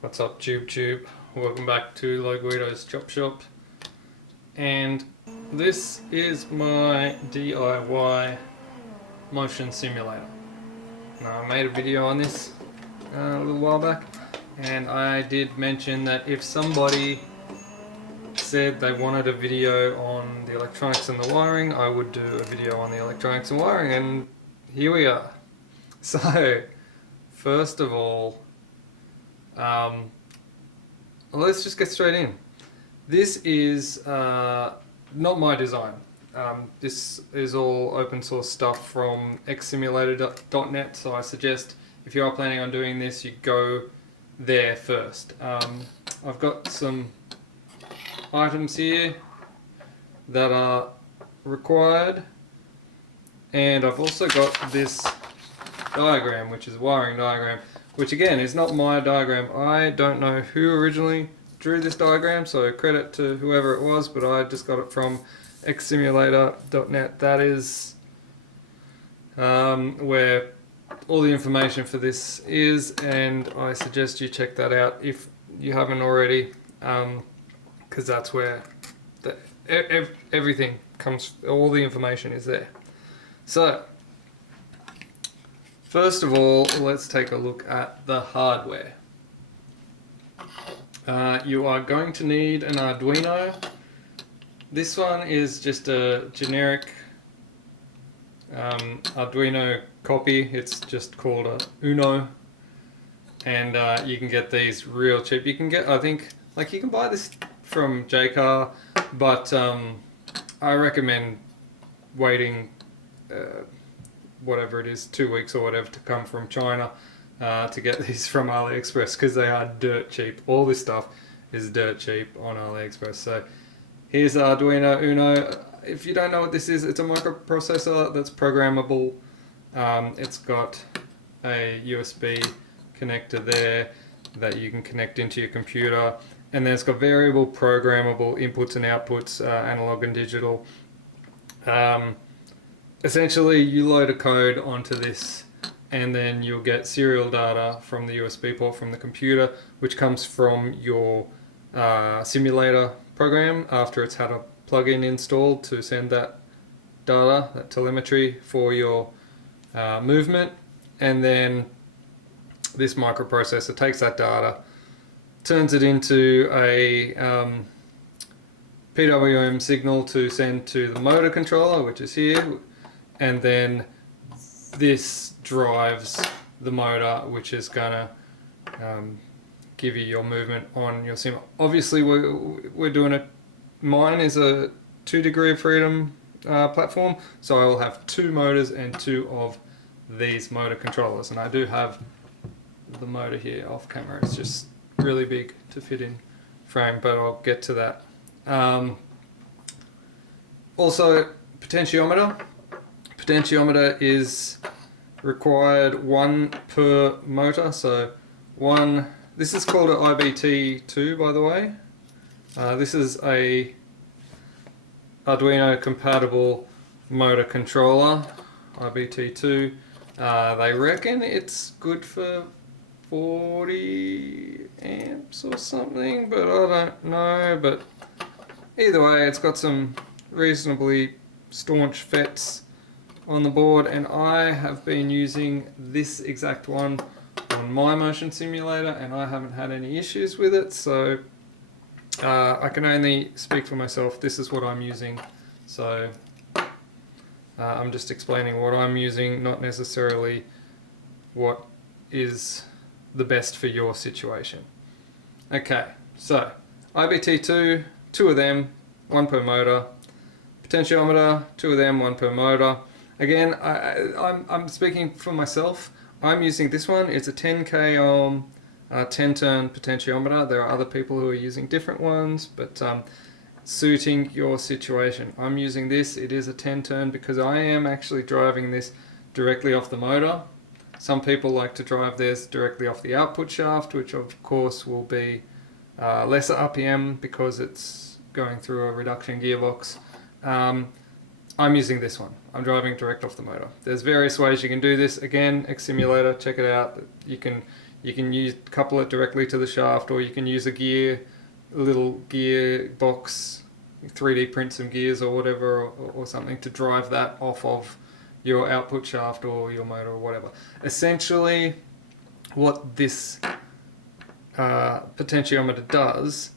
What's up, Tube? Welcome back to Guido's Chop Shop. And this is my DIY motion simulator. Now, I made a video on this a little while back, and I did mention that if somebody said they wanted a video on the electronics and the wiring, I would do a video on the electronics and wiring, and here we are. So, first of all, let's just get straight in. This is not my design. This is all open source stuff from xsimulator.net, so I suggest if you are planning on doing this, you go there first. I've got some items here that are required, and I've also got this diagram, which is a wiring diagram, which again is not my diagram. I don't know who originally drew this diagram, so credit to whoever it was, but I just got it from xsimulator.net. That is where all the information for this is, and I suggest you check that out if you haven't already, because that's where everything comes, all the information is there. So, first of all, let's take a look at the hardware. You are going to need an Arduino. This one is just a generic Arduino copy. It's just called a Uno, and you can get these real cheap. You can get, I think, like you can buy this from JCar, but I recommend waiting whatever it is, 2 weeks or whatever, to come from China to get these from AliExpress, because they are dirt cheap. All this stuff is dirt cheap on AliExpress. So here's Arduino Uno. If you don't know what this is, it's a microprocessor that's programmable. It's got a USB connector there that you can connect into your computer, and then it's got variable programmable inputs and outputs, analog and digital. Essentially, you load a code onto this, and then you'll get serial data from the USB port from the computer, which comes from your simulator program after it's had a plugin installed to send that data, that telemetry for your movement. And then this microprocessor takes that data, turns it into a PWM signal to send to the motor controller, which is here, and then this drives the motor, which is gonna give you your movement on your sim. Obviously, we're doing it. Mine is a 2 degree of freedom platform, so I will have 2 motors and 2 of these motor controllers, and I do have the motor here off camera. It's just really big to fit in frame, but I'll get to that. Also, potentiometer. Potentiometer is required 1 per motor, so 1. This is called an IBT2, by the way. This is a Arduino compatible motor controller, IBT2. They reckon it's good for 40 amps or something, but I don't know. But either way, it's got some reasonably staunch FETs on the board, and I have been using this exact one on my motion simulator, and I haven't had any issues with it, so I can only speak for myself. This is what I'm using, so I'm just explaining what I'm using, not necessarily what is the best for your situation. Okay, so IBT2, 2 of them, 1 per motor. Potentiometer, 2 of them, 1 per motor. Again, I'm speaking for myself. I'm using this one. It's a 10k ohm, 10-turn potentiometer. There are other people who are using different ones, but suiting your situation. I'm using this. It is a 10-turn because I am actually driving this directly off the motor. Some people like to drive theirs directly off the output shaft, which of course will be lesser RPM because it's going through a reduction gearbox. I'm using this one. I'm driving direct off the motor. There's various ways you can do this. Again, xsimulator, check it out. You can You can couple it directly to the shaft, or you can use a little gear box, 3D print some gears or whatever, or something to drive that off of your output shaft or your motor or whatever. Essentially, what this potentiometer does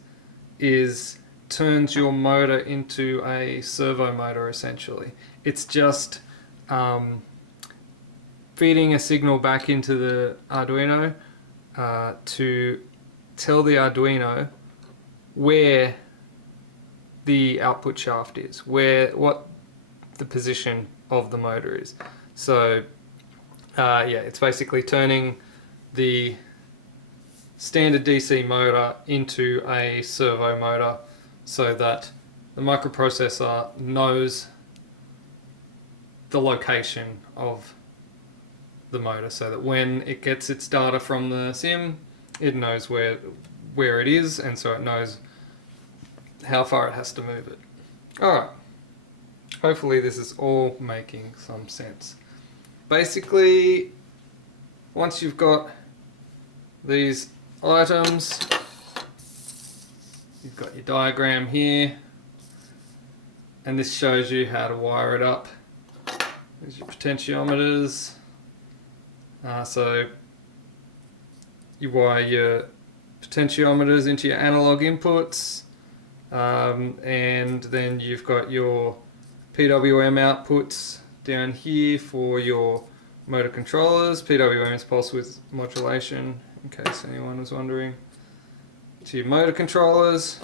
is turns your motor into a servo motor. Essentially, it's just feeding a signal back into the Arduino to tell the Arduino where the output shaft is, what the position of the motor is. So yeah, it's basically turning the standard DC motor into a servo motor so that the microprocessor knows the location of the motor, so that when it gets its data from the sim, it knows where it is, and so it knows how far it has to move it. Alright, hopefully this is all making some sense. Basically, once you've got these items, you've got your diagram here, and this shows you how to wire it up. There's your potentiometers. So you wire your potentiometers into your analog inputs, and then you've got your PWM outputs down here for your motor controllers. PWM is pulse width modulation, in case anyone was wondering. To your motor controllers,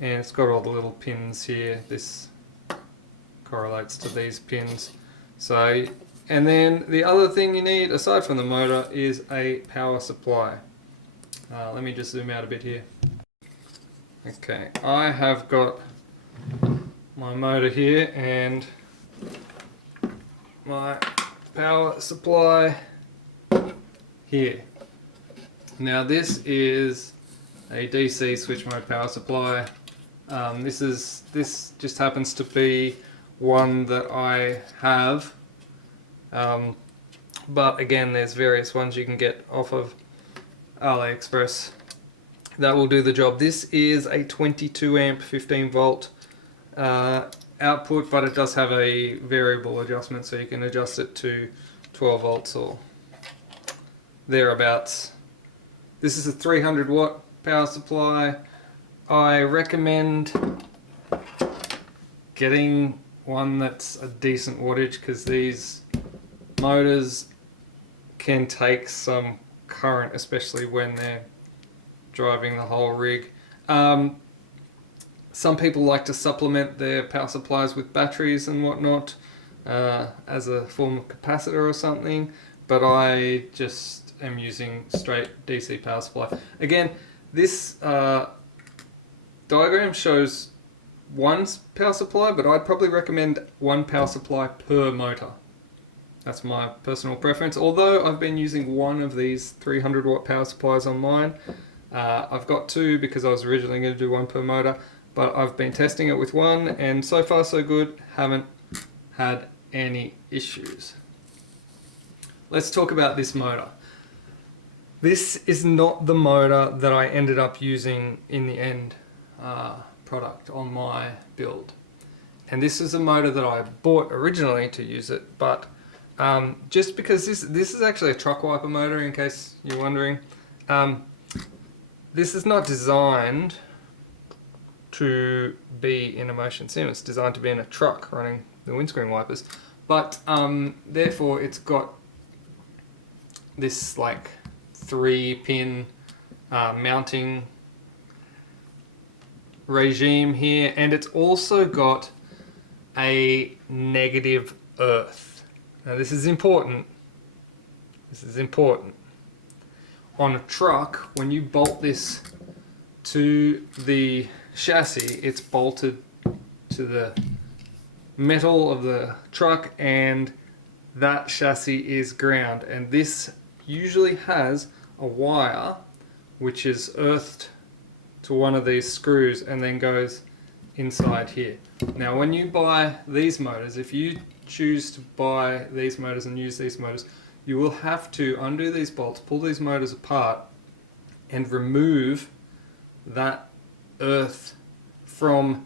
and it's got all the little pins here. This correlates to these pins. So, and then the other thing you need, aside from the motor, is a power supply. Let me just zoom out a bit here. Okay, I have got my motor here and my power supply here. Now this is a DC switch mode power supply. This just happens to be one that I have, but again, there's various ones you can get off of AliExpress that will do the job. This is a 22 amp 15 volt output, but it does have a variable adjustment, so you can adjust it to 12 volts or thereabouts. This is a 300 watt power supply. I recommend getting one that's a decent wattage, because these motors can take some current, especially when they're driving the whole rig. Some people like to supplement their power supplies with batteries and whatnot as a form of capacitor or something, but I just am using straight DC power supply. Again, this diagram shows one power supply, but I'd probably recommend one power supply per motor. That's my personal preference. Although I've been using one of these 300 watt power supplies on mine. I've got two because I was originally going to do one per motor, but I've been testing it with one, and so far so good. Haven't had any issues. Let's talk about this motor. This is not the motor that I ended up using in the end product on my build. And this is a motor that I bought originally to use it, but just because this is actually a truck wiper motor, in case you're wondering. This is not designed to be in a motion sim. It's designed to be in a truck running the windscreen wipers, but therefore it's got this like 3-pin mounting regime here, and it's also got a negative earth. Now this is important. This is important. On a truck, when you bolt this to the chassis, it's bolted to the metal of the truck, and that chassis is ground, and this usually has a wire which is earthed to one of these screws and then goes inside here. Now when you buy these motors, if you choose to buy these motors and use these motors, you will have to undo these bolts, pull these motors apart, and remove that earth from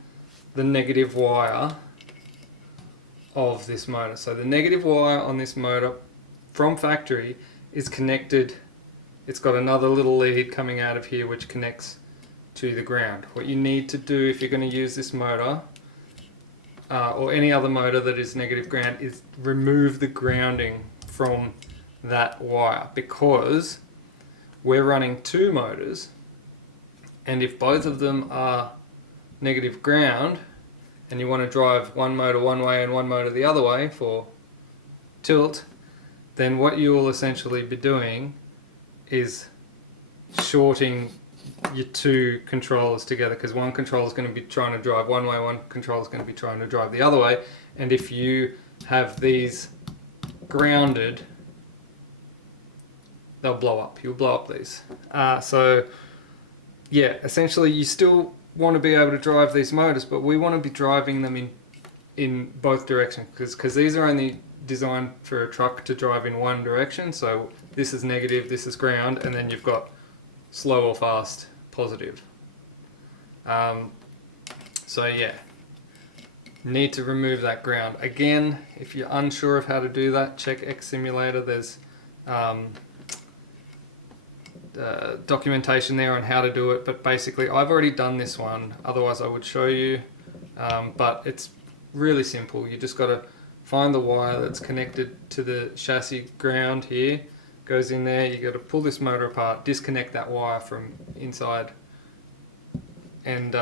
the negative wire of this motor. So the negative wire on this motor from factory is connected, it's got another little lead coming out of here which connects to the ground. What you need to do if you're going to use this motor or any other motor that is negative ground is remove the grounding from that wire, because we're running two motors, and if both of them are negative ground and you want to drive one motor one way and one motor the other way for tilt, then what you will essentially be doing is shorting your two controllers together, because one controller is going to be trying to drive one way, one controller is going to be trying to drive the other way, and if you have these grounded, they'll blow up. You'll blow up these. So yeah, essentially you still want to be able to drive these motors, but we want to be driving them in both directions, because these are only designed for a truck to drive in one direction. So this is negative, this is ground, and then you've got slow or fast positive. So yeah, need to remove that ground. Again, if you're unsure of how to do that, check X Simulator. There's documentation there on how to do it, but basically I've already done this one, otherwise I would show you, but it's really simple. You just got to find the wire that's connected to the chassis ground here, goes in there, you got to pull this motor apart, disconnect that wire from inside, and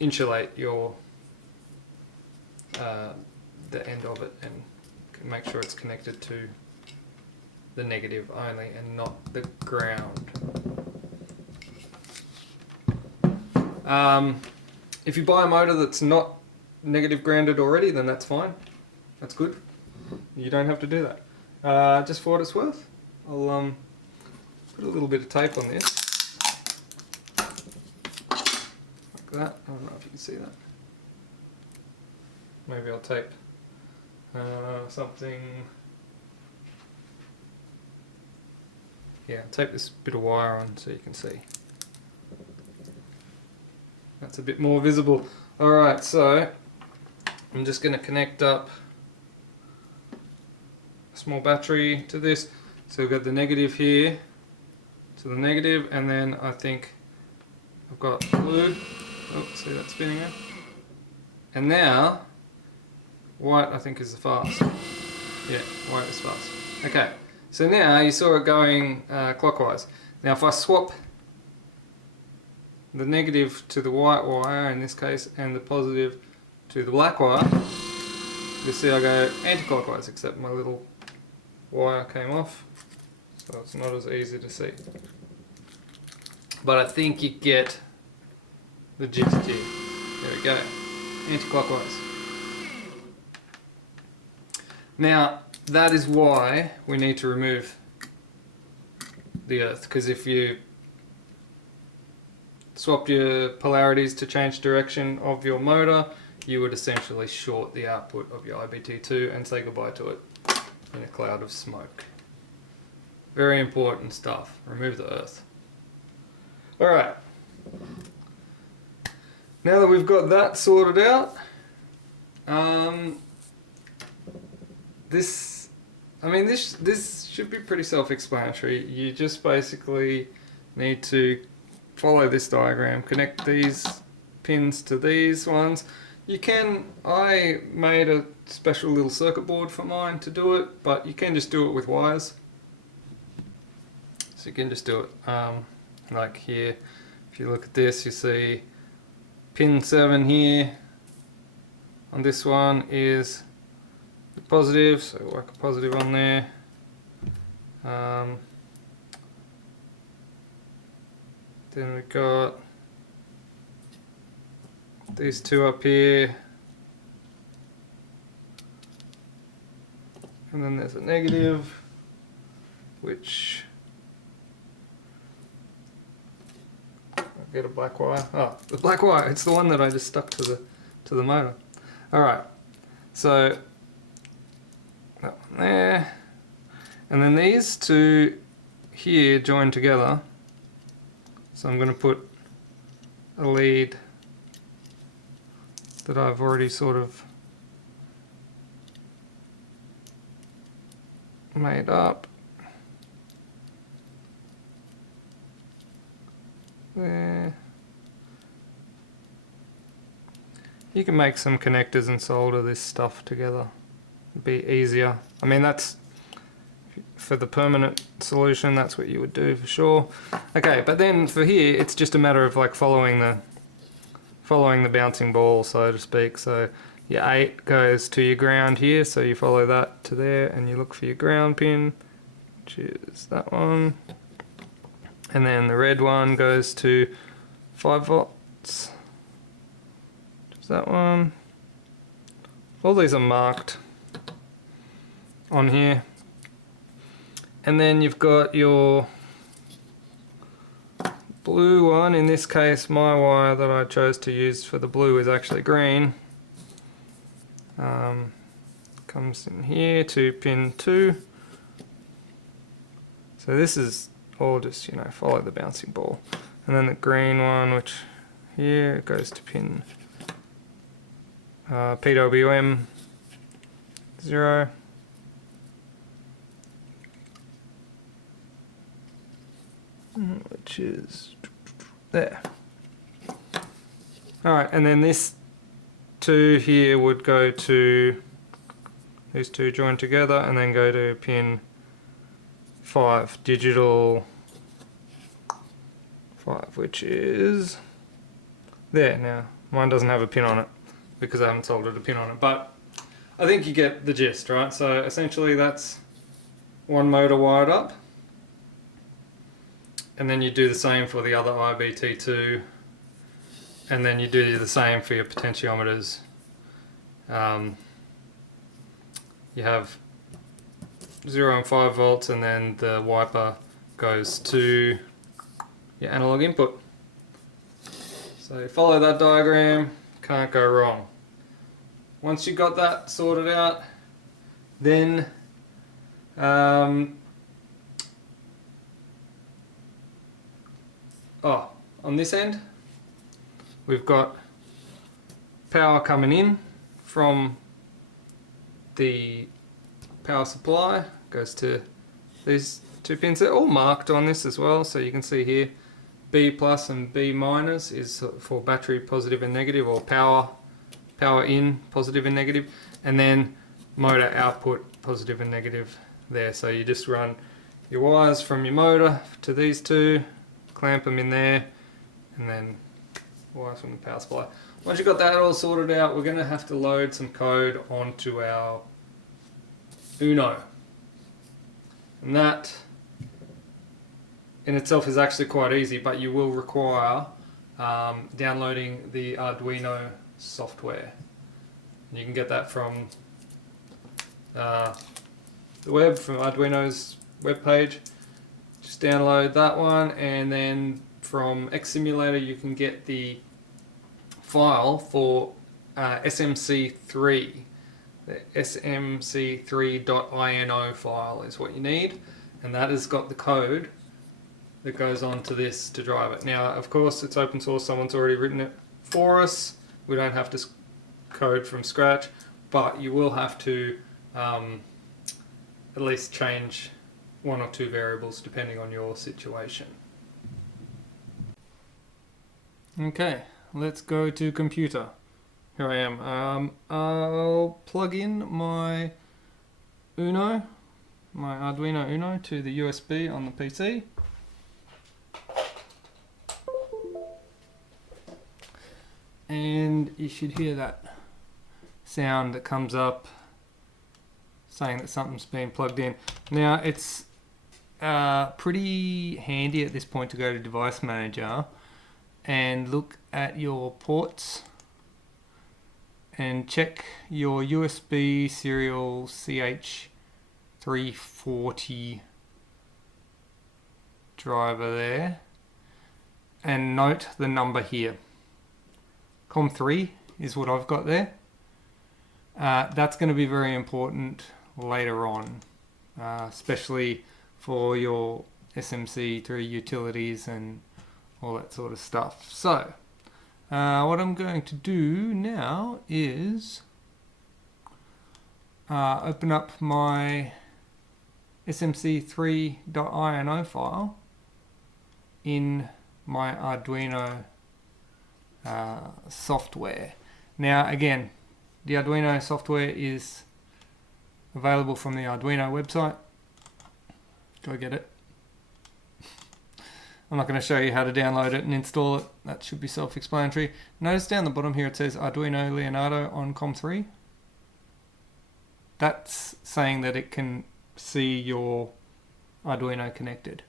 insulate your the end of it, and make sure it's connected to the negative only and not the ground. If you buy a motor that's not negative grounded already, then that's fine. That's good. You don't have to do that. Just for what it's worth, I'll put a little bit of tape on this, like that. I don't know if you can see that. Maybe I'll tape something. Yeah, tape this bit of wire on so you can see. That's a bit more visible. Alright, so I'm just going to connect up a small battery to this. So we've got the negative here to the negative, and then I think I've got blue. Oh, see that spinning there? And now, white I think is the fast. Yeah, white is fast. Okay. So now you saw it going clockwise. Now if I swap the negative to the white wire in this case and the positive to the black wire, you see I go anti-clockwise, except my little wire came off, so it's not as easy to see. But I think you get the gist here. There we go, anti-clockwise. Now that is why we need to remove the earth, because if you swap your polarities to change direction of your motor, you would essentially short the output of your IBT2 and say goodbye to it in a cloud of smoke. Very important stuff. Remove the earth. Alright. Now that we've got that sorted out, this should be pretty self-explanatory. You just basically need to follow this diagram, connect these pins to these ones. I made a special little circuit board for mine to do it, but you can just do it with wires. So you can just do it like here. If you look at this, you see pin 7 here on this one is the positive, so whack a positive on there. Then we've got these two up here, and then there's a negative, which I'll get a black wire. Oh, the black wire, it's the one that I just stuck to the motor. Alright, so that one there, And then these two here join together. So I'm going to put a lead that I've already sort of made up there. You can make some connectors and solder this stuff together. It'd be easier. I mean, that's for the permanent solution, that's what you would do for sure. Okay, but then for here, it's just a matter of like following the bouncing ball, so to speak. So your 8 goes to your ground here, so you follow that to there, and you look for your ground pin, which is that one. And then the red one goes to 5 volts. Which is that one. All these are marked on here. And then you've got your blue one. In this case, my wire that I chose to use for the blue is actually green. Comes in here to pin 2. So this is all just, you know, follow the bouncing ball. And then the green one, which here goes to pin PWM 0. Which is there. Alright, and then this 2 here would go to, these 2 join together and then go to pin 5, digital 5, which is there. Now, mine doesn't have a pin on it because I haven't soldered a pin on it, but I think you get the gist, right? So essentially that's one motor wired up. And then you do the same for the other IBT2, and then you do the same for your potentiometers. You have 0 and 5 volts, and then the wiper goes to your analog input. So follow that diagram, can't go wrong. Once you've got that sorted out, then on this end, we've got power coming in from the power supply, goes to these 2 pins. They're all marked on this as well, so you can see here B plus and B minus is for battery positive and negative, or power in positive and negative, and then motor output positive and negative there. So you just run your wires from your motor to these 2, clamp them in there, and then wires from the power supply. Once you've got that all sorted out, we're going to have to load some code onto our Uno. And that in itself is actually quite easy, but you will require downloading the Arduino software. And you can get that from the web, from Arduino's webpage. Just download that one, and then from Xsimulator you can get the file for SMC3. The smc3.ino file is what you need, and that has got the code that goes on to this to drive it. Now, of course, it's open source, someone's already written it for us. We don't have to code from scratch, but you will have to at least change 1 or 2 variables depending on your situation. Okay, let's go to computer. Here I am. I'll plug in my Uno, my Arduino Uno, to the USB on the PC. And you should hear that sound that comes up saying that something's been plugged in. Now, it's pretty handy at this point to go to Device Manager and look at your ports and check your USB serial CH340 driver there, and note the number here. COM3 is what I've got there. That's going to be very important later on. especially for your SMC3 utilities and all that sort of stuff. So what I'm going to do now is open up my smc3.ino file in my Arduino software. Now again, the Arduino software is available from the Arduino website. Go get it. I'm not going to show you how to download it and install it. That should be self-explanatory. Notice down the bottom here it says Arduino Leonardo on COM3. That's saying that it can see your Arduino connected.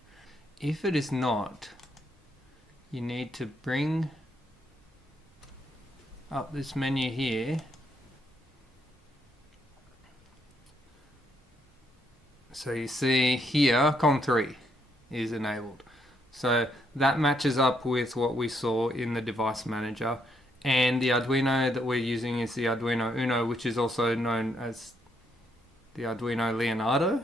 If it is not, you need to bring up this menu here. So you see here, COM3 is enabled. So that matches up with what we saw in the device manager. And the Arduino that we're using is the Arduino Uno, which is also known as the Arduino Leonardo,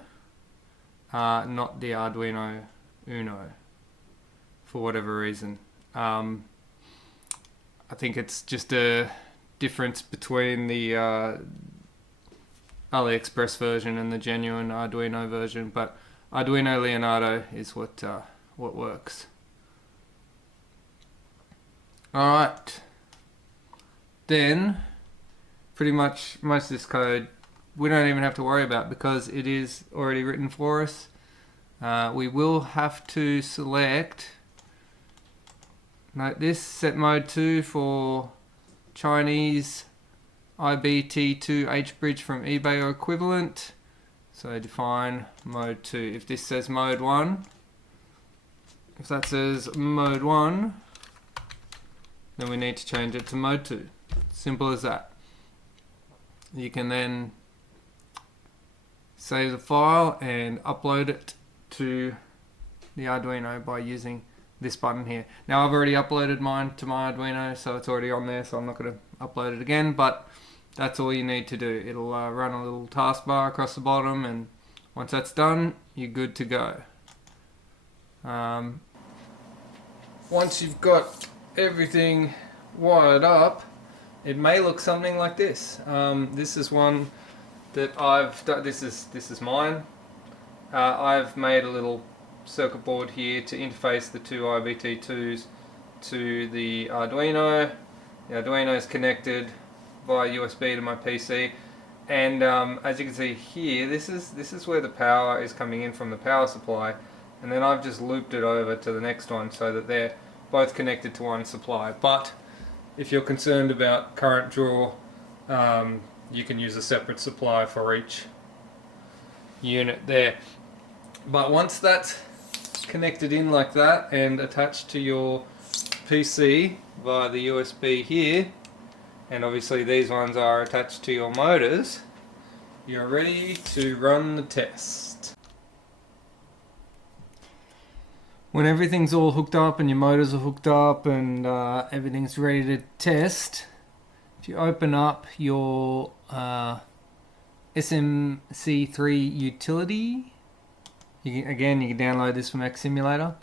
not the Arduino Uno, for whatever reason. I think it's just a difference between the AliExpress version and the genuine Arduino version, but Arduino Leonardo is what works. Alright, then pretty much most of this code we don't even have to worry about because it is already written for us. We will have to select, note this, set mode 2 for Chinese IBT2 H-bridge from eBay or equivalent. So define mode 2. If this says mode 1, if that says mode 1, then we need to change it to mode 2. Simple as that. You can then save the file and upload it to the Arduino by using this button here. Now I've already uploaded mine to my Arduino, so it's already on there, so I'm not going to upload it again, but that's all you need to do. It'll run a little taskbar across the bottom, and once that's done, you're good to go. Once you've got everything wired up, it may look something like this. This is one that I've done. This is mine. I've made a little circuit board here to interface the two IBT2s to the Arduino. The Arduino is connected via USB to my PC, and as you can see here, this is where the power is coming in from the power supply, and then I've just looped it over to the next one so that they're both connected to one supply. But if you're concerned about current draw, you can use a separate supply for each unit there. But once that's connected in like that and attached to your PC via the USB here, and obviously these ones are attached to your motors, you're ready to run the test. When everything's all hooked up and your motors are hooked up and everything's ready to test, if you open up your SMC3 utility, you can download this from X Simulator.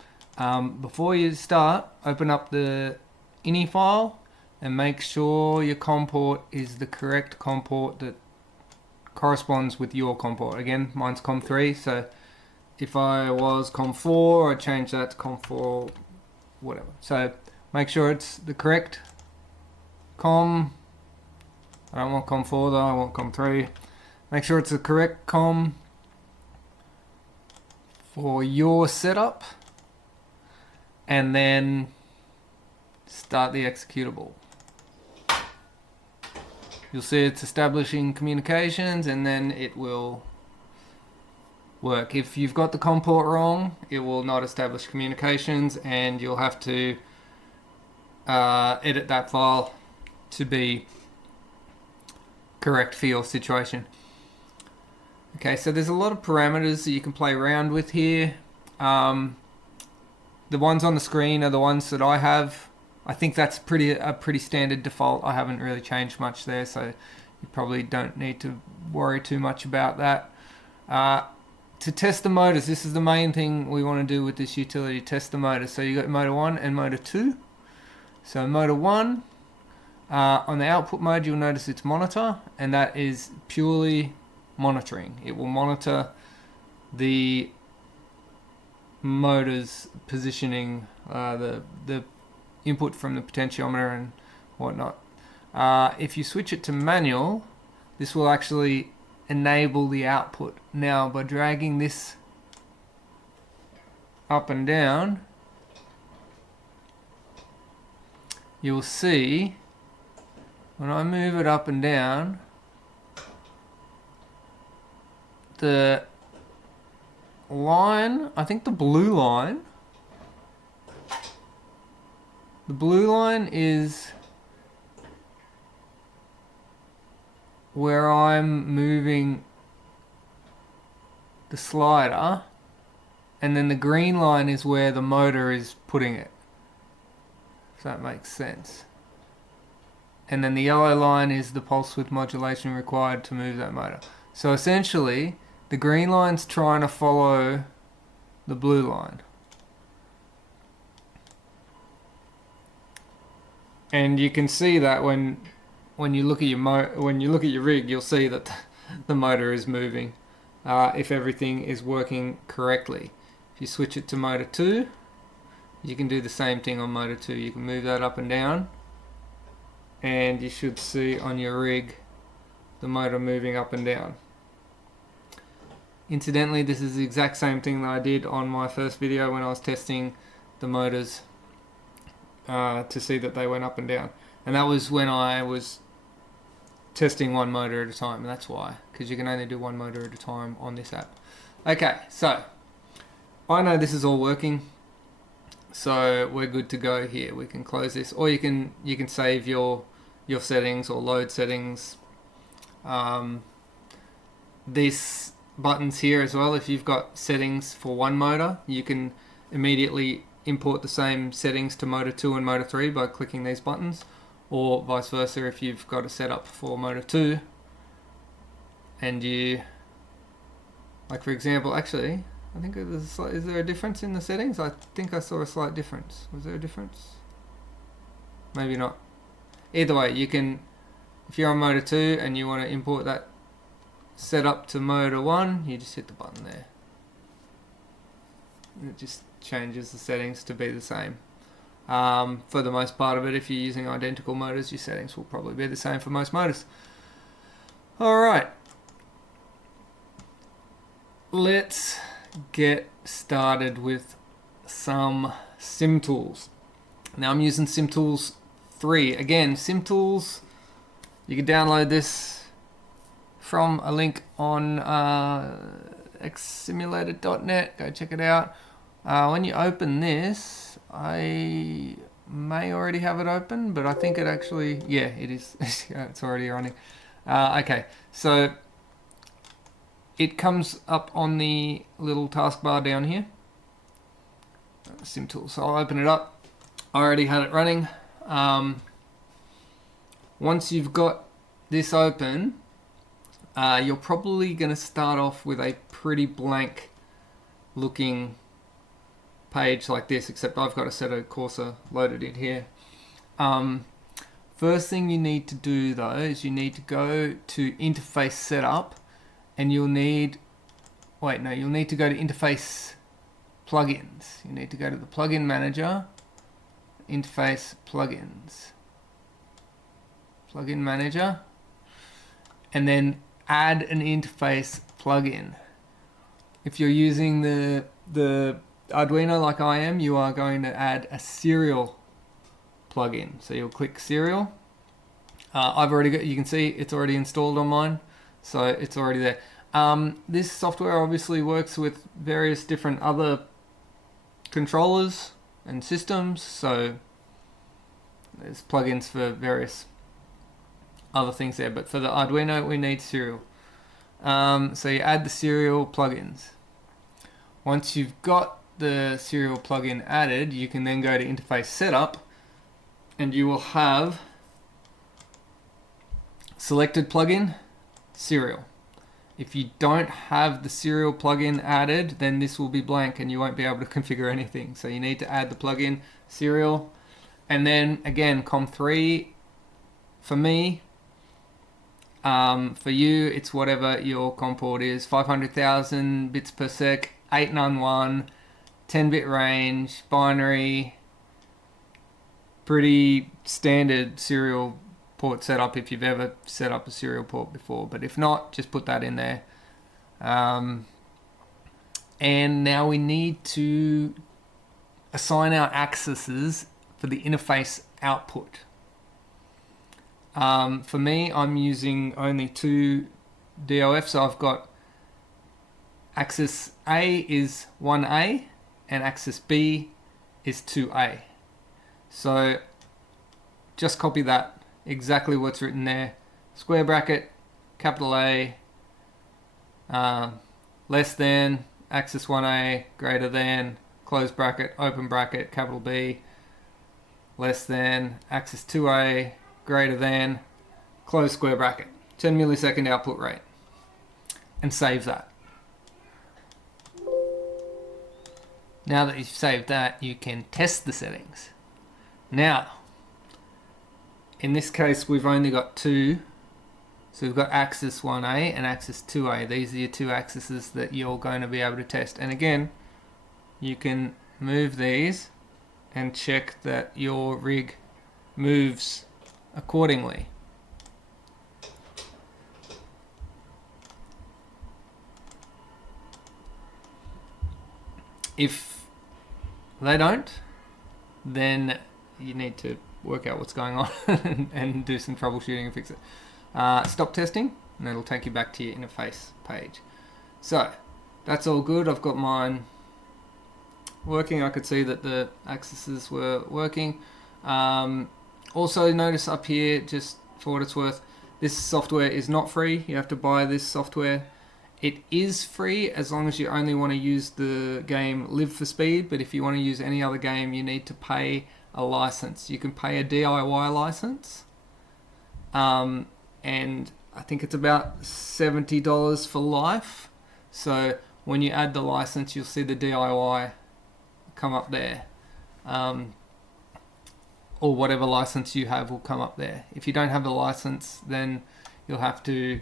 Before you start, open up the ini file and make sure your COM port is the correct COM port that corresponds with your COM port. Again, mine's COM3, so if I was COM4, I'd change that to COM4, whatever. So make sure it's the correct COM. I don't want COM4 though, I want COM3. Make sure it's the correct COM for your setup, and then start the executable. You'll see it's establishing communications, and then it will work. If you've got the COM port wrong, it will not establish communications, and you'll have to edit that file to be correct for your situation. Okay, so there's a lot of parameters that you can play around with here. The ones on the screen are the ones that I have. I think that's a pretty standard default. I haven't really changed much there, so you probably don't need to worry too much about that. to test the motors, this is the main thing we want to do with this utility, test the motors. So you got motor 1 and motor 2. So motor 1, on the output mode you'll notice it's monitor, and that is purely monitoring. It will monitor the motor's positioning, the input from the potentiometer and whatnot. If you switch it to manual, this will actually enable the output. Now by dragging this up and down, you'll see when I move it up and down, the line, I think the blue line is where I'm moving the slider, and then the green line is where the motor is putting it, if that makes sense. And then the yellow line is the pulse width modulation required to move that motor. So essentially the green line's trying to follow the blue line. And you can see that when you look at your rig, you'll see that the motor is moving if everything is working correctly. If you switch it to motor 2, you can do the same thing on motor 2. You can move that up and down, and you should see on your rig the motor moving up and down. Incidentally, this is the exact same thing that I did on my first video when I was testing the motors to see that they went up and down. And that was when I was testing one motor at a time, and that's why, because you can only do one motor at a time on this app. Okay, so I know this is all working, so we're good to go here. We can close this, or you can save your settings or load settings. These buttons here as well, if you've got settings for one motor, you can immediately import the same settings to motor 2 and motor 3 by clicking these buttons, or vice versa. If you've got it set up for motor 2 and you, like for example, actually I think there's is there a difference in the settings? I think I saw a slight difference. Was there a difference? Maybe not. Either way, you can, if you're on motor 2 and you want to import that setup to motor 1, you just hit the button there. It just changes the settings to be the same. For the most part of it, if you're using identical motors, your settings will probably be the same for most motors. Alright, let's get started with some Simtools. Now I'm using Simtools 3. Again, Simtools, you can download this from a link on xsimulator.net. Go check it out. When you open this, I may already have it open, but I think it actually, yeah, it is. It's already running. Okay, so it comes up on the little taskbar down here. Simtools. So I'll open it up. I already had it running. Once you've got this open, you're probably going to start off with a pretty blank looking page like this, except I've got a set of Corsa loaded in here. First thing you need to do though is you need to go to interface setup, and you'll need to go to interface plugins. You need to go to the plugin manager, interface plugins, plugin manager, and then add an interface plugin. If you're using the Arduino like I am, you are going to add a serial plugin. So you'll click serial. I've already got, you can see it's already installed on mine, so it's already there. This software obviously works with various different other controllers and systems, so there's plugins for various other things there, but for the Arduino we need serial. So you add the serial plugins. Once you've got the serial plugin added, you can then go to interface setup, and you will have selected plugin serial, If you don't have the serial plugin added, then this will be blank and you won't be able to configure anything. So you need to add the plugin serial. And then again, COM3 for me, for you, it's whatever your COM port is. 500,000 bits per sec, 891, 10-bit range, binary, pretty standard serial port setup if you've ever set up a serial port before, but if not, just put that in there. And now we need to assign our accesses for the interface output. For me, I'm using only 2 DOF, so I've got axis A is 1A and axis B is 2A. So just copy that, exactly what's written there. Square bracket, capital A, less than, axis 1A, greater than, close bracket, open bracket, capital B, less than, axis 2A, greater than, close square bracket, 10 millisecond output rate, and save that. Now that you've saved that, you can test the settings. Now, in this case, we've only got 2. So we've got axis 1A and axis 2A. These are your 2 axes that you're going to be able to test. And again, you can move these and check that your rig moves accordingly. If they don't, then you need to work out what's going on and do some troubleshooting and fix it. Stop testing, and it'll take you back to your interface page. So that's all good. I've got mine working. I could see that the axes were working. Also notice up here, just for what it's worth, this software is not free. You have to buy this software. It is free as long as you only want to use the game Live for Speed, but if you want to use any other game, you need to pay a license. You can pay a DIY license, and I think it's about $70 for life. So when you add the license, you'll see the DIY come up there, or whatever license you have will come up there. If you don't have the license, then you'll have to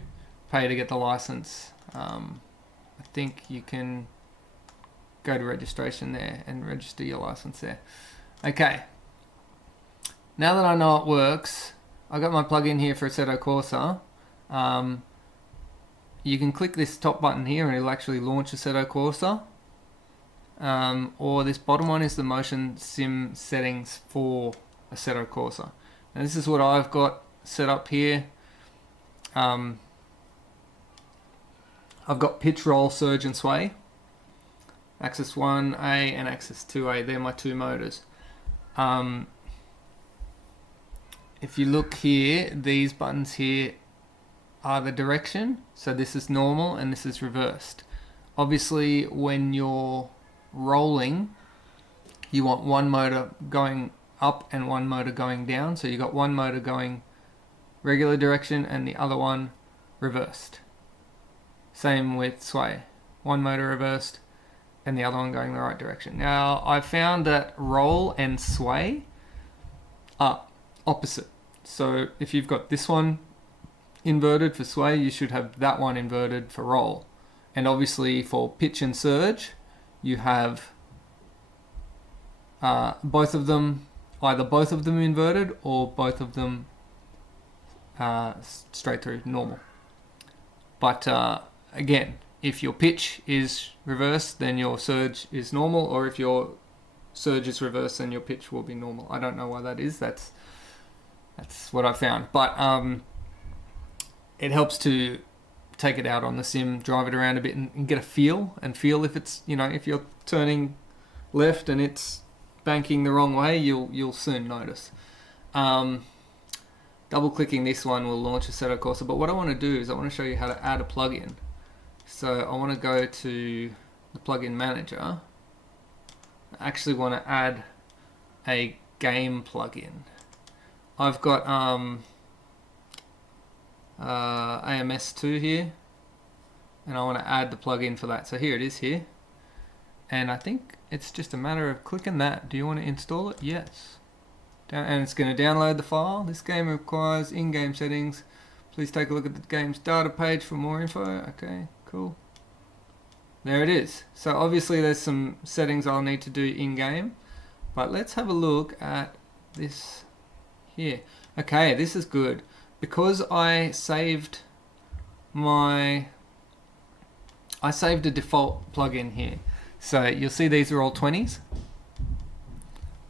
pay to get the license. I think you can go to registration there and register your license there. Okay, now that I know it works, I got my plugin here for Assetto Corsa. You can click this top button here and it'll actually launch Assetto Corsa. Or this bottom one is the motion sim settings for Assetto Corsa. Now this is what I've got set up here. I've got pitch, roll, surge and sway. Axis 1A and axis 2A, they're my 2 motors. If you look here, these buttons here are the direction. So this is normal and this is reversed. Obviously when you're rolling, you want one motor going up and one motor going down. So you got one motor going regular direction and the other one reversed. Same with sway. One motor reversed and the other one going the right direction. Now, I found that roll and sway are opposite. So if you've got this one inverted for sway, you should have that one inverted for roll. And obviously for pitch and surge, you have both of them, either both of them inverted or both of them straight through normal. But again, if your pitch is reversed, then your surge is normal, or if your surge is reversed, then your pitch will be normal. I don't know why that is. That's what I found. But it helps to take it out on the sim, drive it around a bit, and get a feel, and feel if it's, you know, if you're turning left and it's banking the wrong way, you'll soon notice. Double clicking this one will launch Assetto Corsa, but what I want to do is I want to show you how to add a plugin. So I want to go to the plugin manager. I actually want to add a game plugin. I've got AMS2 here, and I want to add the plugin for that. So here it is here. And I think it's just a matter of clicking that. Do you want to install it? Yes. And it's going to download the file. This game requires in-game settings. Please take a look at the game's data page for more info. Okay, cool. There it is. So obviously there's some settings I'll need to do in-game. But let's have a look at this here. Okay, this is good. Because I saved a default plugin here. So you'll see these are all 20s.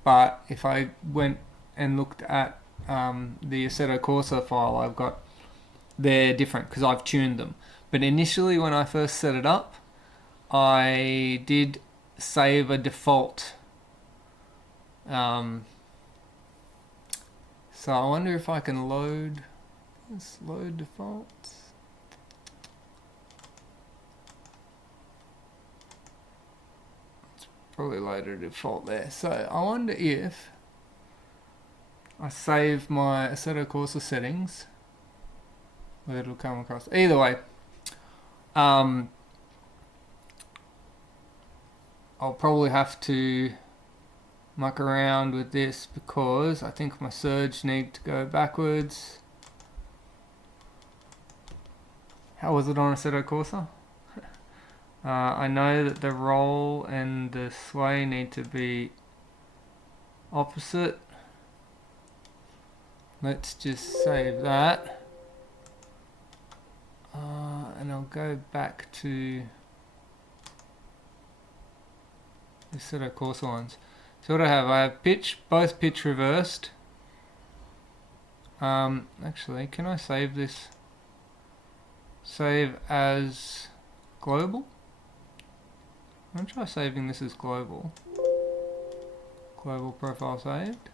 But if I went and looked at the Assetto Corsa file I've got, they're different because I've tuned them. But initially when I first set it up, I did save a default. So I wonder if I can load defaults. It's probably loaded a default there. So I wonder if I save my Assetto Corsa settings, whether it'll come across. Either way, I'll probably have to muck around with this because I think my surge need to go backwards. How was it on Assetto Corsa? I know that the roll and the sway need to be opposite. Let's just save that. And I'll go back to the Assetto Corsa ones. So what I have pitch, both pitch reversed. Actually, can I save this? Save as global? I'm gonna try saving this as global. Global profile saved.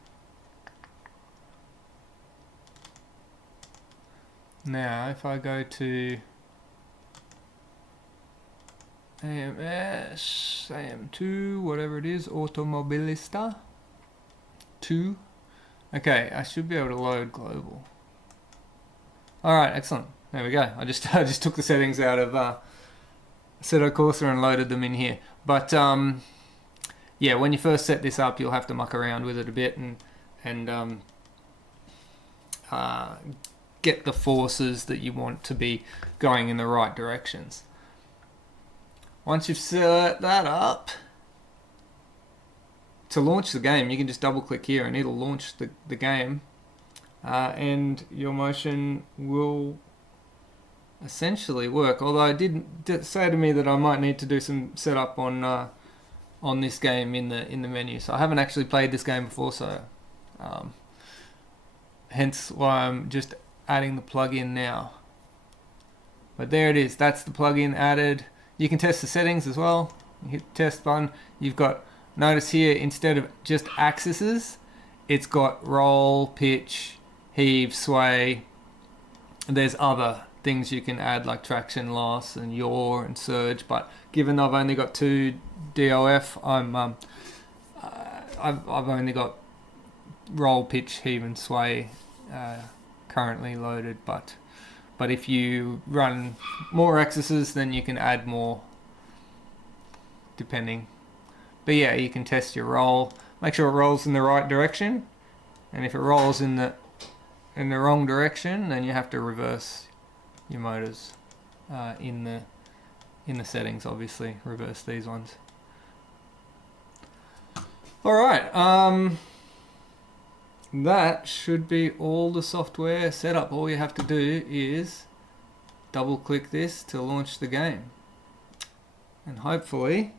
Now, if I go to AMS, AM2, whatever it is, Automobilista 2. Okay, I should be able to load global. Alright, excellent. There we go. I just took the settings out of Assetto Corsa and loaded them in here. But yeah, when you first set this up, you'll have to muck around with it a bit and get the forces that you want to be going in the right directions. Once you've set that up, to launch the game, you can just double click here and it'll launch the game, and your motion will essentially work. Although it did say to me that I might need to do some setup on this game in the menu. So I haven't actually played this game before, so hence why I'm just adding the plugin now. But there it is. That's the plugin added. You can test the settings as well. You hit the test button. You've got, notice here, instead of just axes, it's got roll, pitch, heave, sway. There's other things you can add like traction loss and yaw and surge, but given I've only got 2 DOF, I've only got roll, pitch, heave and sway currently loaded, but if you run more axes, then you can add more depending. But yeah, you can test your roll, make sure it rolls in the right direction, and if it rolls in the wrong direction, then you have to reverse your motors in the settings. Obviously reverse these ones. Alright, that should be all the software setup. All you have to do is double click this to launch the game, and hopefully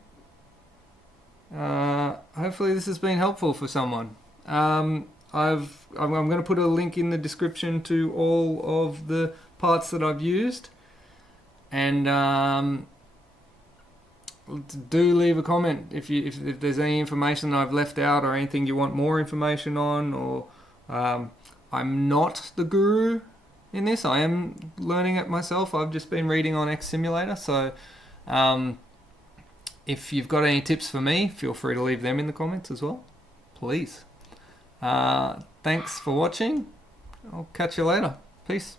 this has been helpful for someone. I'm going to put a link in the description to all of the parts that I've used, and do leave a comment if there's any information that I've left out or anything you want more information on. Or I'm not the guru in this. I am learning it myself. I've just been reading on X Simulator, so if you've got any tips for me, feel free to leave them in the comments as well, please. Thanks for watching. I'll catch you later. Peace.